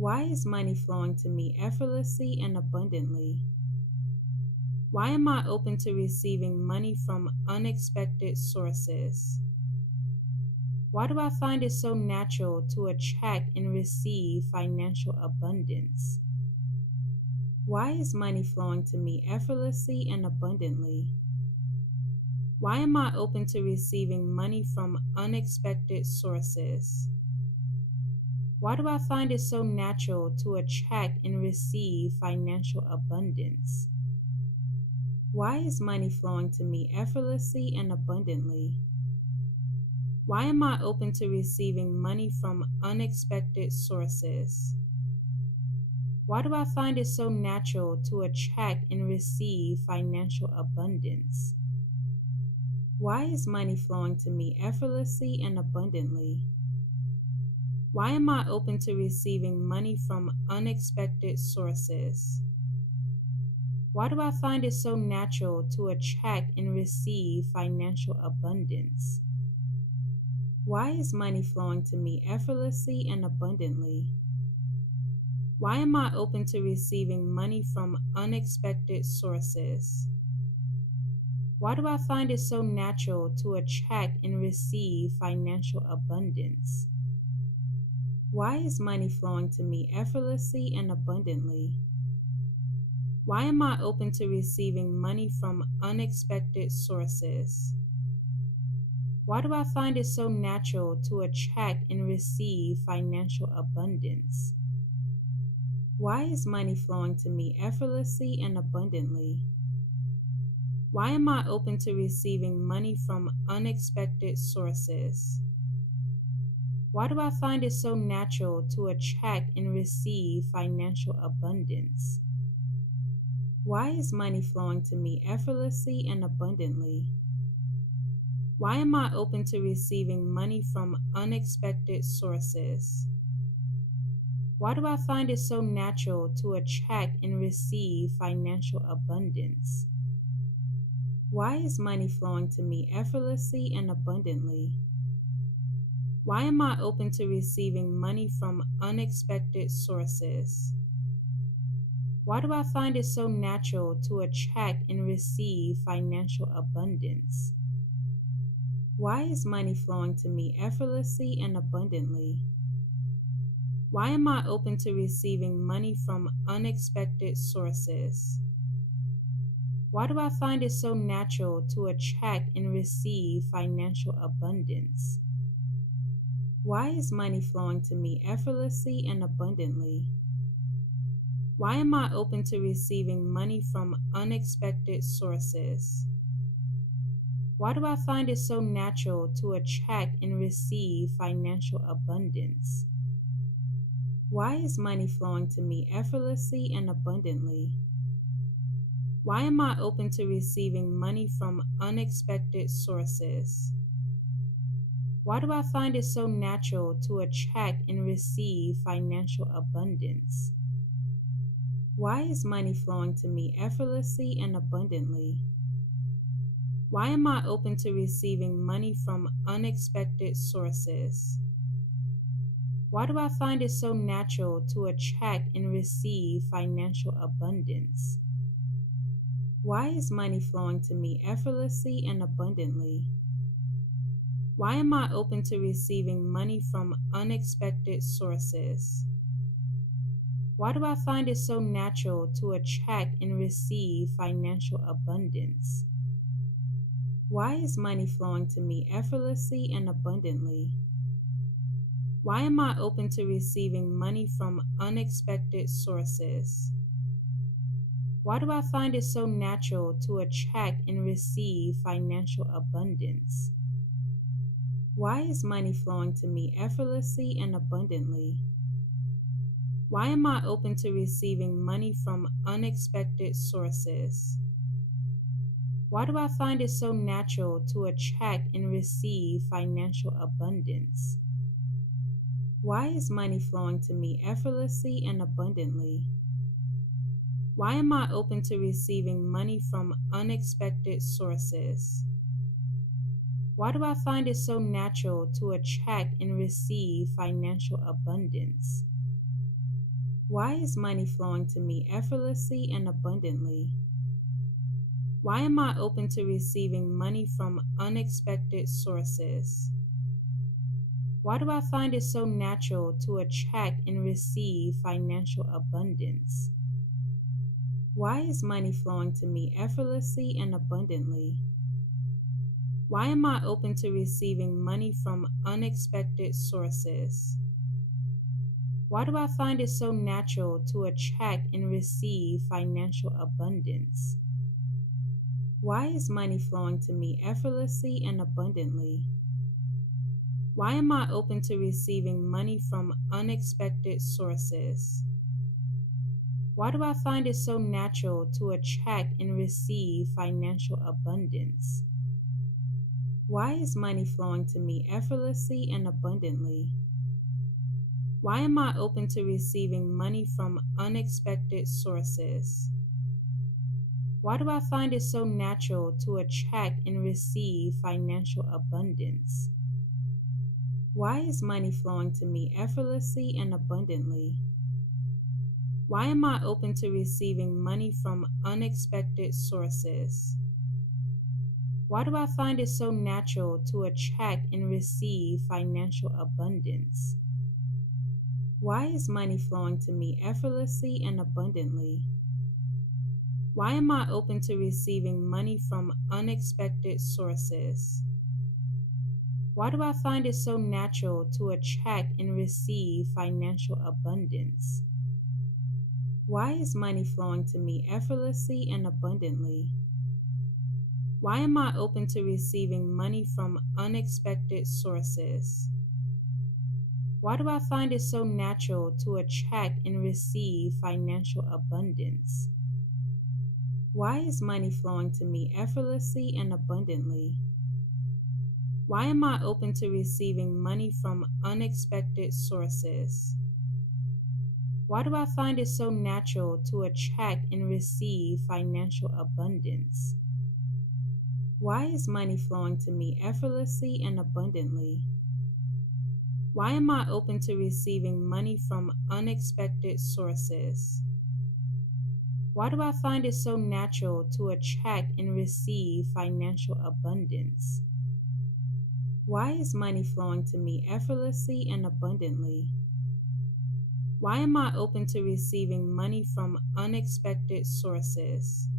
Why is money flowing to me effortlessly and abundantly? Why am I open to receiving money from unexpected sources? Why do I find it so natural to attract and receive financial abundance? Why is money flowing to me effortlessly and abundantly? Why am I open to receiving money from unexpected sources? Why do I find it so natural to attract and receive financial abundance? Why is money flowing to me effortlessly and abundantly? Why am I open to receiving money from unexpected sources? Why do I find it so natural to attract and receive financial abundance? Why is money flowing to me effortlessly and abundantly? Why am I open to receiving money from unexpected sources? Why do I find it so natural to attract and receive financial abundance? Why is money flowing to me effortlessly and abundantly? Why am I open to receiving money from unexpected sources? Why do I find it so natural to attract and receive financial abundance? Why is money flowing to me effortlessly and abundantly? Why am I open to receiving money from unexpected sources? Why do I find it so natural to attract and receive financial abundance? Why is money flowing to me effortlessly and abundantly? Why am I open to receiving money from unexpected sources? Why do I find it so natural to attract and receive financial abundance? Why is money flowing to me effortlessly and abundantly? Why am I open to receiving money from unexpected sources? Why do I find it so natural to attract and receive financial abundance? Why is money flowing to me effortlessly and abundantly? Why am I open to receiving money from unexpected sources? Why do I find it so natural to attract and receive financial abundance? Why is money flowing to me effortlessly and abundantly? Why am I open to receiving money from unexpected sources? Why do I find it so natural to attract and receive financial abundance? Why is money flowing to me effortlessly and abundantly? Why am I open to receiving money from unexpected sources? Why do I find it so natural to attract and receive financial abundance? Why is money flowing to me effortlessly and abundantly? Why am I open to receiving money from unexpected sources? Why do I find it so natural to attract and receive financial abundance? Why is money flowing to me effortlessly and abundantly? Why am I open to receiving money from unexpected sources? Why do I find it so natural to attract and receive financial abundance? Why is money flowing to me effortlessly and abundantly? Why am I open to receiving money from unexpected sources? Why do I find it so natural to attract and receive financial abundance? Why is money flowing to me effortlessly and abundantly? Why am I open to receiving money from unexpected sources? Why do I find it so natural to attract and receive financial abundance? Why is money flowing to me effortlessly and abundantly? Why am I open to receiving money from unexpected sources? Why do I find it so natural to attract and receive financial abundance? Why is money flowing to me effortlessly and abundantly? Why am I open to receiving money from unexpected sources? Why do I find it so natural to attract and receive financial abundance? Why is money flowing to me effortlessly and abundantly? Why am I open to receiving money from unexpected sources? Why do I find it so natural to attract and receive financial abundance? Why is money flowing to me effortlessly and abundantly? Why am I open to receiving money from unexpected sources? Why do I find it so natural to attract and receive financial abundance? Why is money flowing to me effortlessly and abundantly? Why am I open to receiving money from unexpected sources? Why do I find it so natural to attract and receive financial abundance? Why is money flowing to me effortlessly and abundantly? Why am I open to receiving money from unexpected sources? Why do I find it so natural to attract and receive financial abundance? Why is money flowing to me effortlessly and abundantly? Why am I open to receiving money from unexpected sources? Why do I find it so natural to attract and receive financial abundance? Why is money flowing to me effortlessly and abundantly? Why am I open to receiving money from unexpected sources? Why do I find it so natural to attract and receive financial abundance? Why is money flowing to me effortlessly and abundantly? Why am I open to receiving money from unexpected sources? Why do I find it so natural to attract and receive financial abundance? Why is money flowing to me effortlessly and abundantly? Why am I open to receiving money from unexpected sources? Why do I find it so natural to attract and receive financial abundance? Why is money flowing to me effortlessly and abundantly? Why am I open to receiving money from unexpected sources? Why do I find it so natural to attract and receive financial abundance? Why is money flowing to me effortlessly and abundantly? Why am I open to receiving money from unexpected sources?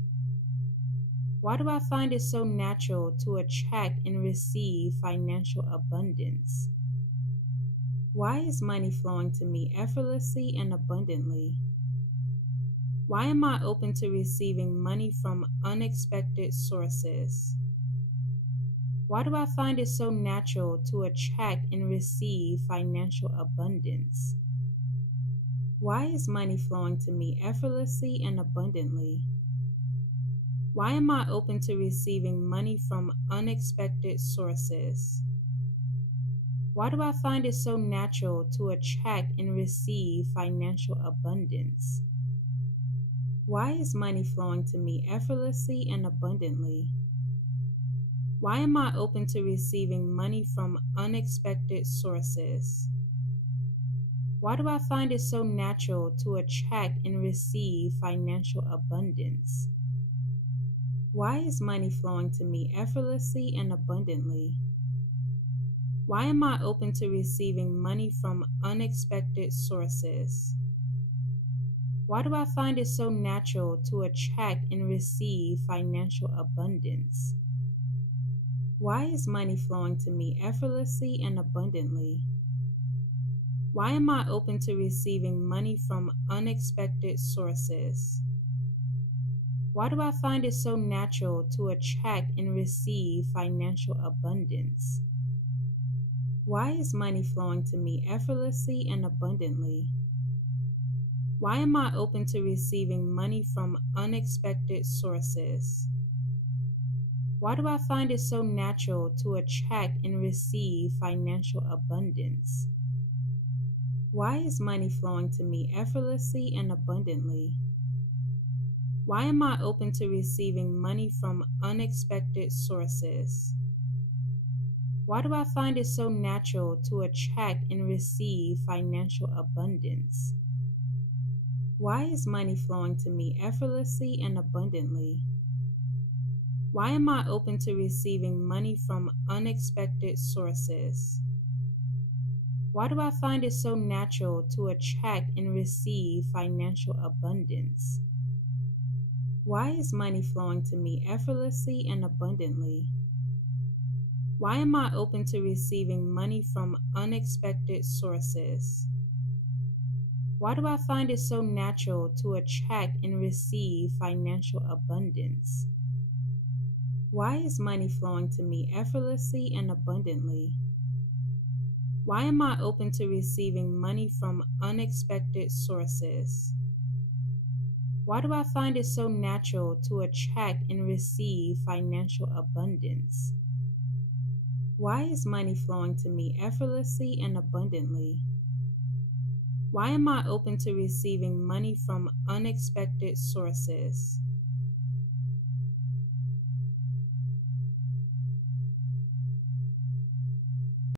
Why do I find it so natural to attract and receive financial abundance? Why is money flowing to me effortlessly and abundantly? Why am I open to receiving money from unexpected sources? Why do I find it so natural to attract and receive financial abundance? Why is money flowing to me effortlessly and abundantly? Why am I open to receiving money from unexpected sources? Why do I find it so natural to attract and receive financial abundance? Why is money flowing to me effortlessly and abundantly? Why am I open to receiving money from unexpected sources? Why do I find it so natural to attract and receive financial abundance? Why is money flowing to me effortlessly and abundantly? Why am I open to receiving money from unexpected sources? Why do I find it so natural to attract and receive financial abundance? Why is money flowing to me effortlessly and abundantly? Why am I open to receiving money from unexpected sources? Why do I find it so natural to attract and receive financial abundance? Why is money flowing to me effortlessly and abundantly? Why am I open to receiving money from unexpected sources? Why do I find it so natural to attract and receive financial abundance? Why is money flowing to me effortlessly and abundantly? Why am I open to receiving money from unexpected sources? Why do I find it so natural to attract and receive financial abundance? Why is money flowing to me effortlessly and abundantly? Why am I open to receiving money from unexpected sources? Why do I find it so natural to attract and receive financial abundance? Why is money flowing to me effortlessly and abundantly? Why am I open to receiving money from unexpected sources? Why do I find it so natural to attract and receive financial abundance? Why is money flowing to me effortlessly and abundantly? Why am I open to receiving money from unexpected sources? Why do I find it so natural to attract and receive financial abundance? Why is money flowing to me effortlessly and abundantly? Why am I open to receiving money from unexpected sources? Why do I find it so natural to attract and receive financial abundance? Why is money flowing to me effortlessly and abundantly? Why am I open to receiving money from unexpected sources? Why do I find it so natural to attract and receive financial abundance? Why is money flowing to me effortlessly and abundantly? Why am I open to receiving money from unexpected sources? Why do I find it so natural to attract and receive financial abundance? Why is money flowing to me effortlessly and abundantly? Why am I open to receiving money from unexpected sources? Why do I find it so natural to attract and receive financial abundance? Why is money flowing to me effortlessly and abundantly? Why am I open to receiving money from unexpected sources?